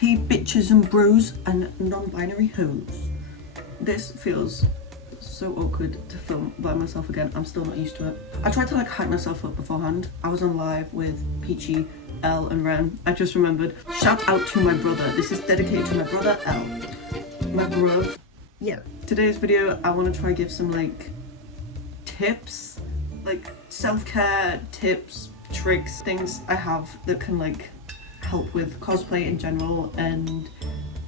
Hey bitches and bros and non-binary hoes. This feels so awkward to film by myself again. I'm still not used to it. I tried to like hype myself up beforehand. I was on live with Peachy, Elle and Ren. I just remembered. Shout out to my brother. This is dedicated to my brother Elle. My bro. Yeah. Today's video I want to try give some like tips, like self-care tips, tricks, things I have that can like help with cosplay in general, and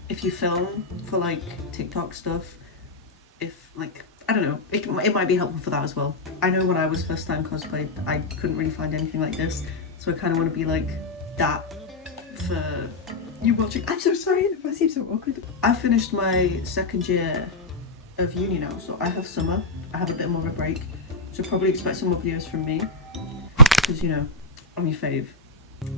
if you film for like TikTok stuff, if like I don't know, it might be helpful for that as well. I know when I was first time cosplayed I couldn't really find anything like this, so I kind of want to be like that for you watching. I'm so sorry if I seem so awkward. I finished my second year of uni now, so I have summer, I have a bit more of a break, so probably expect some more videos from me because, you know, I'm your fave.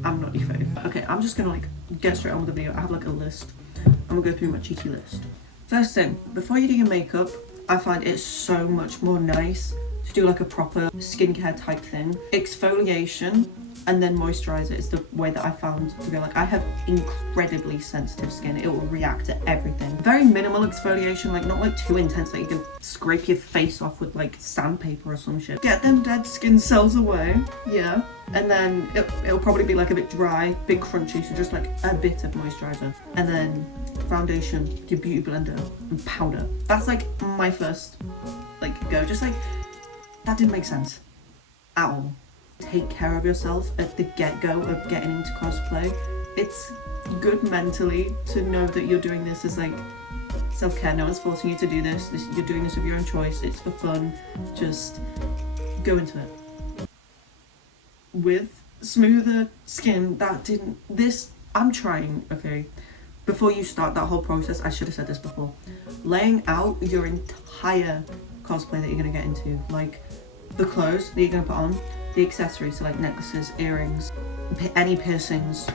I'm not your fave. Okay, I'm just gonna like get straight on with the video. I have like a list. I'm gonna go through my cheeky list. First thing, before you do your makeup, I find it so much more nice to do like a proper skincare type thing. Exfoliation and then moisturizer is the way that I found to go. Like, I have incredibly sensitive skin. It will react to everything. Very minimal exfoliation, like not like too intense that you can scrape your face off with like sandpaper or some shit. Get them dead skin cells away, yeah. And then it'll probably be like a bit dry, big crunchy, so just like a bit of moisturizer. And then foundation, your beauty blender, and powder. That's like my first like go. Just like, that didn't make sense at all. Take care of yourself at the get-go of getting into cosplay. It's good mentally to know that you're doing this as like self-care. No one's forcing you to do this. You're doing this of your own choice. It's for fun. Just go into it. With smoother skin, I'm trying, okay? Before you start that whole process, I should have said this before. Laying out your entire cosplay that you're gonna get into, like the clothes that you're gonna put on, the accessories, so like necklaces, earrings, any piercings,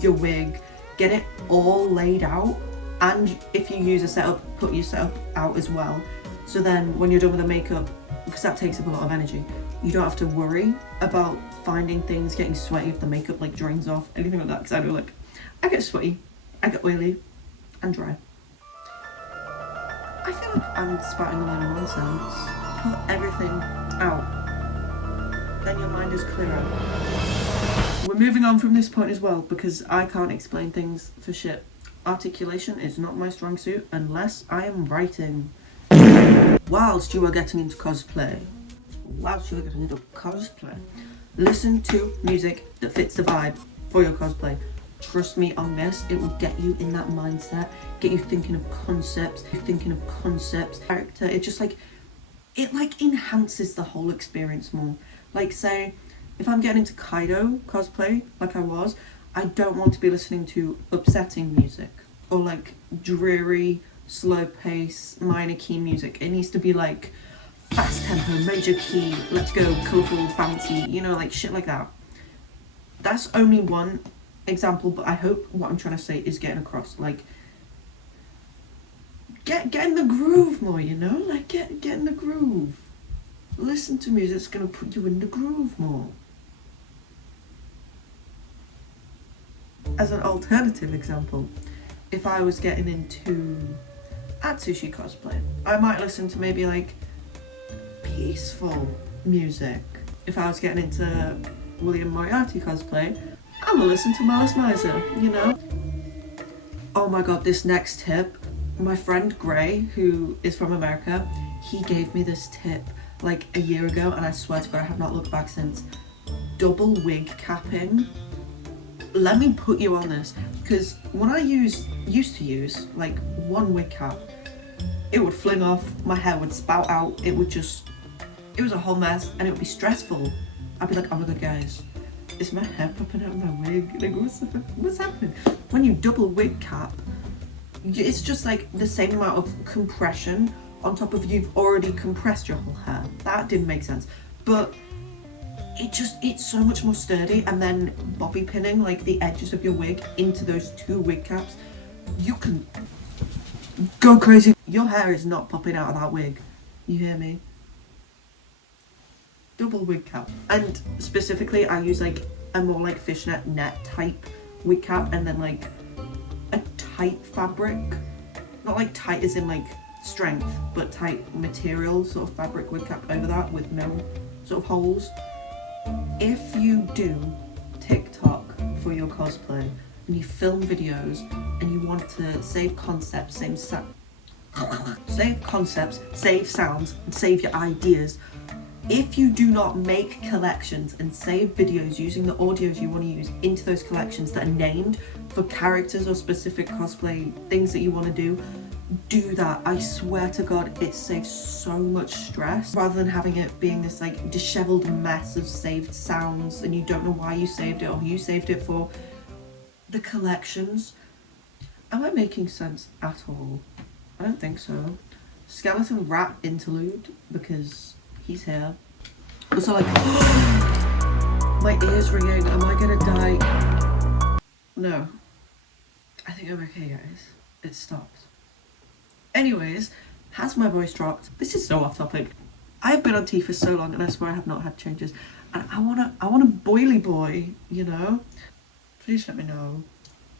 your wig, get it all laid out. And if you use a setup, put your setup out as well. So then when you're done with the makeup, because that takes up a lot of energy, you don't have to worry about finding things, getting sweaty if the makeup like drains off, anything like that. Because I know like, I get sweaty, I get oily and dry. I feel like I'm spouting a lot of nonsense. Put everything out. Then your mind is clearer. We're moving on from this point as well because I can't explain things for shit. Articulation is not my strong suit unless I am writing. Whilst you are getting into cosplay, listen to music that fits the vibe for your cosplay. Trust me on this, it will get you in that mindset, get you thinking of concepts, character. It just like, it like enhances the whole experience more. Like, say, if I'm getting into Kaidou cosplay, like I was, I don't want to be listening to upsetting music or like dreary, slow pace, minor key music. It needs to be like fast tempo, major key, let's go, colourful, fancy, you know, like shit like that. That's only one example, but I hope what I'm trying to say is getting across. Like, get in the groove more, you know? Like, get in the groove. Listen to music that's gonna put you in the groove more. As an alternative example, if I was getting into Atsushi cosplay, I might listen to maybe like peaceful music. If I was getting into William Moriarty cosplay, I'm gonna listen to Malice Miser, you know? Oh my god, this next tip, my friend Gray, who is from America, he gave me this tip like a year ago, and I swear to god I have not looked back since. Double wig capping. Let me put you on this, because when I used to use like one wig cap, it would fling off, my hair would spout out, it was a whole mess, and it would be stressful. I'd be like, oh my god guys, is my hair popping out of my wig? Like, what's happening? When you double wig cap, it's just like the same amount of compression on top of you've already compressed your whole hair. That didn't make sense. But it's so much more sturdy, and then bobby pinning like the edges of your wig into those two wig caps, you can go crazy. Your hair is not popping out of that wig. You hear me? Double wig cap. And specifically I use like a more like fishnet net type wig cap, and then like tight fabric, not like tight as in like strength, but tight material sort of fabric wig cap over that with no sort of holes. If you do TikTok for your cosplay and you film videos and you want to save concepts, save sounds, and save your ideas, if you do not make collections and save videos using the audios you want to use into those collections that are named for characters or specific cosplay things that you want to do that. I swear to God, it saves so much stress rather than having it being this like disheveled mess of saved sounds and you don't know why you saved it or who you saved it for. The collections. Am I making sense at all? I don't think so. Skeleton rat interlude, because he's here. Also like, my ear's ringing, am I gonna die? No. I think I'm okay, guys. It stopped. Anyways, has my voice dropped? This is so off topic. I have been on tea for so long and I swear I have not had changes. And I want a boily boy, you know? Please let me know.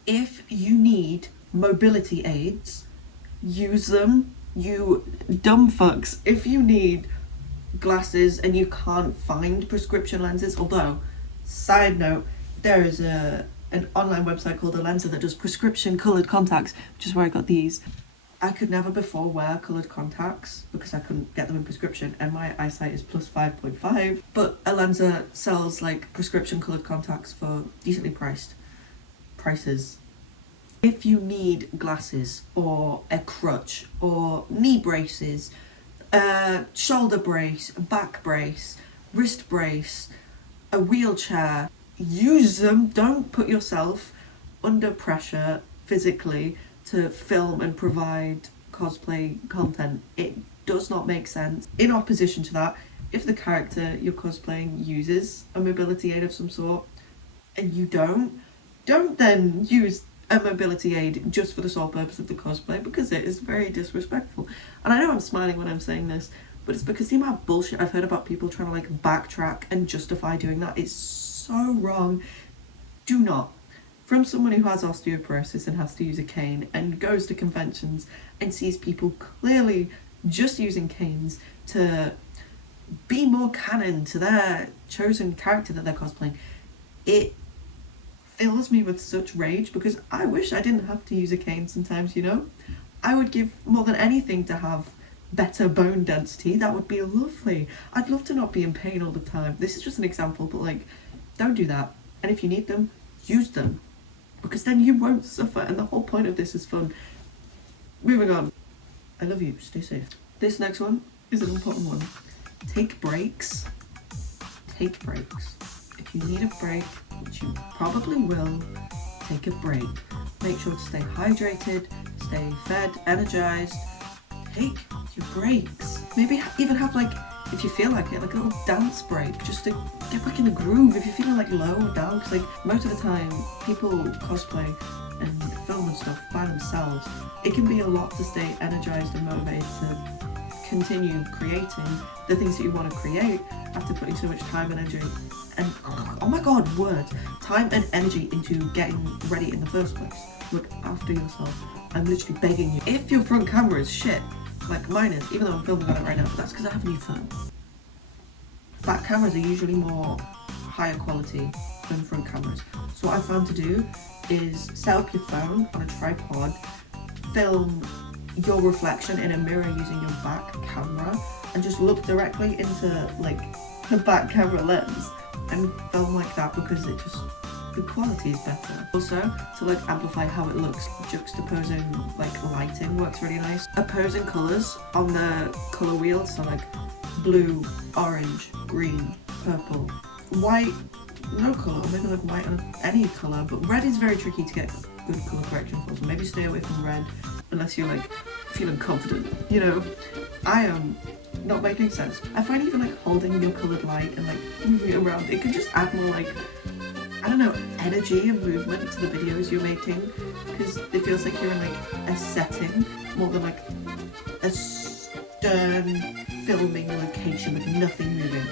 If you need mobility aids, use them, you dumb fucks. If you need glasses and you can't find prescription lenses, although, side note, there is an online website called Alenza that does prescription coloured contacts, which is where I got these. I could never before wear coloured contacts because I couldn't get them in prescription and my eyesight is plus 5.5, but Alenza sells like prescription coloured contacts for decently priced prices. If you need glasses or a crutch or knee braces, a shoulder brace, a back brace, wrist brace, a wheelchair, use them. Don't put yourself under pressure physically to film and provide cosplay content. It does not make sense. In opposition to that, if the character you're cosplaying uses a mobility aid of some sort and you don't then use a mobility aid just for the sole purpose of the cosplay, because it is very disrespectful. And I know I'm smiling when I'm saying this, but it's because the amount of bullshit I've heard about people trying to like backtrack and justify doing that is so wrong. Do not. From someone who has osteoporosis and has to use a cane and goes to conventions and sees people clearly just using canes to be more canon to their chosen character that they're cosplaying, it fills me with such rage because I wish I didn't have to use a cane sometimes, you know? I would give more than anything to have better bone density. That would be lovely. I'd love to not be in pain all the time. This is just an example, but like, don't do that. And if you need them, use them. Because then you won't suffer, and the whole point of this is fun. Moving on. I love you, stay safe. This next one is an important one. Take breaks. Take breaks. If you need a break, which you probably will, take a break. Make sure to stay hydrated, stay fed, energized. Take your breaks. Maybe even have like, if you feel like it, like a little dance break, just to get back in the groove if you're feeling like low or down, because like most of the time people cosplay and film and stuff by themselves. It can be a lot to stay energized and motivated to continue creating the things that you want to create after putting so much time and energy and, oh my god, words, time and energy into getting ready in the first place. Look after yourself. I'm literally begging you. If your front camera is shit, like mine is, even though I'm filming on it right now, but that's because I have a new phone. Back cameras are usually more higher quality than front cameras. So what I found to do is set up your phone on a tripod, film your reflection in a mirror using your back camera, and just look directly into like the back camera lens and film like that, because it just, the quality is better. Also, to like amplify how it looks, juxtaposing like lighting works really nice. Opposing colours on the colour wheel, so like blue, orange, green, purple, white, no colour, maybe like white and any colour, but red is very tricky to get good colour correction for, so maybe stay away from red unless you're like feeling confident, you know. I am not making sense. I find even like holding your coloured light and like moving it around, it can just add more like, I don't know, energy and movement to the videos you're making, because it feels like you're in like a setting more than like a stern filming location with nothing moving.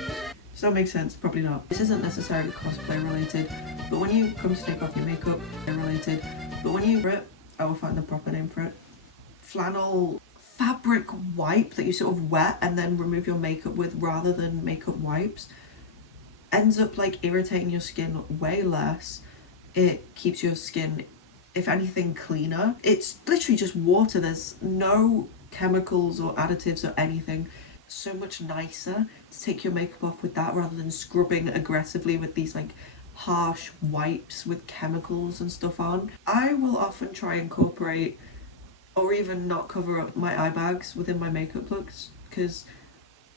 Does that make sense? Probably not. This isn't necessarily cosplay related, but when you come to take off your makeup, they're related, but when you rip, I will find the proper name for it. Flannel fabric wipe that you sort of wet and then remove your makeup with rather than makeup wipes ends up like irritating your skin way less. It keeps your skin, if anything, cleaner. It's literally just water. There's no chemicals or additives or anything. So much nicer to take your makeup off with that rather than scrubbing aggressively with these like harsh wipes with chemicals and stuff on. I will often try and incorporate or even not cover up my eye bags within my makeup looks because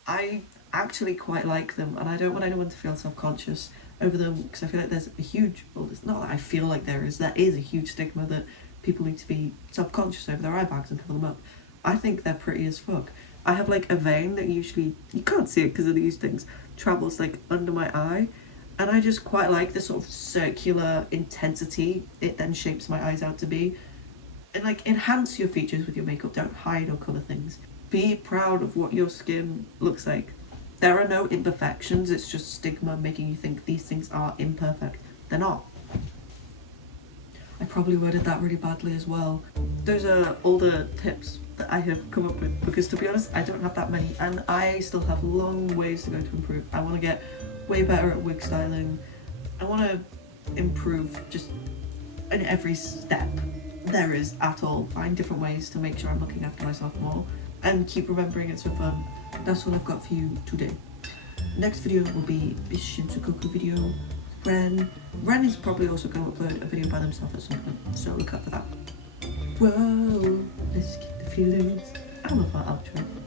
I actually quite like them and I don't want anyone to feel self-conscious over them because I feel like there's a huge, well, it's not that I feel like there is a huge stigma that people need to be self-conscious over their eye bags and cover them up. I think they're pretty as fuck. I have like a vein that usually, you can't see it because of these things, travels like under my eye, and I just quite like the sort of circular intensity it then shapes my eyes out to be. And like enhance your features with your makeup, don't hide or colour things. Be proud of what your skin looks like. There are no imperfections, it's just stigma making you think these things are imperfect. They're not. I probably worded that really badly as well. Those are all the tips that I have come up with because to be honest, I don't have that many and I still have long ways to go to improve. I want to get way better at wig styling. I want to improve just in every step there is at all. Find different ways to make sure I'm looking after myself more and keep remembering it's for fun. That's all I've got for you today. Next video will be a Shun video. Ren is probably also going to upload a video by themselves at some point, so look out for that. Whoa, let's get the feelings. I love that outro.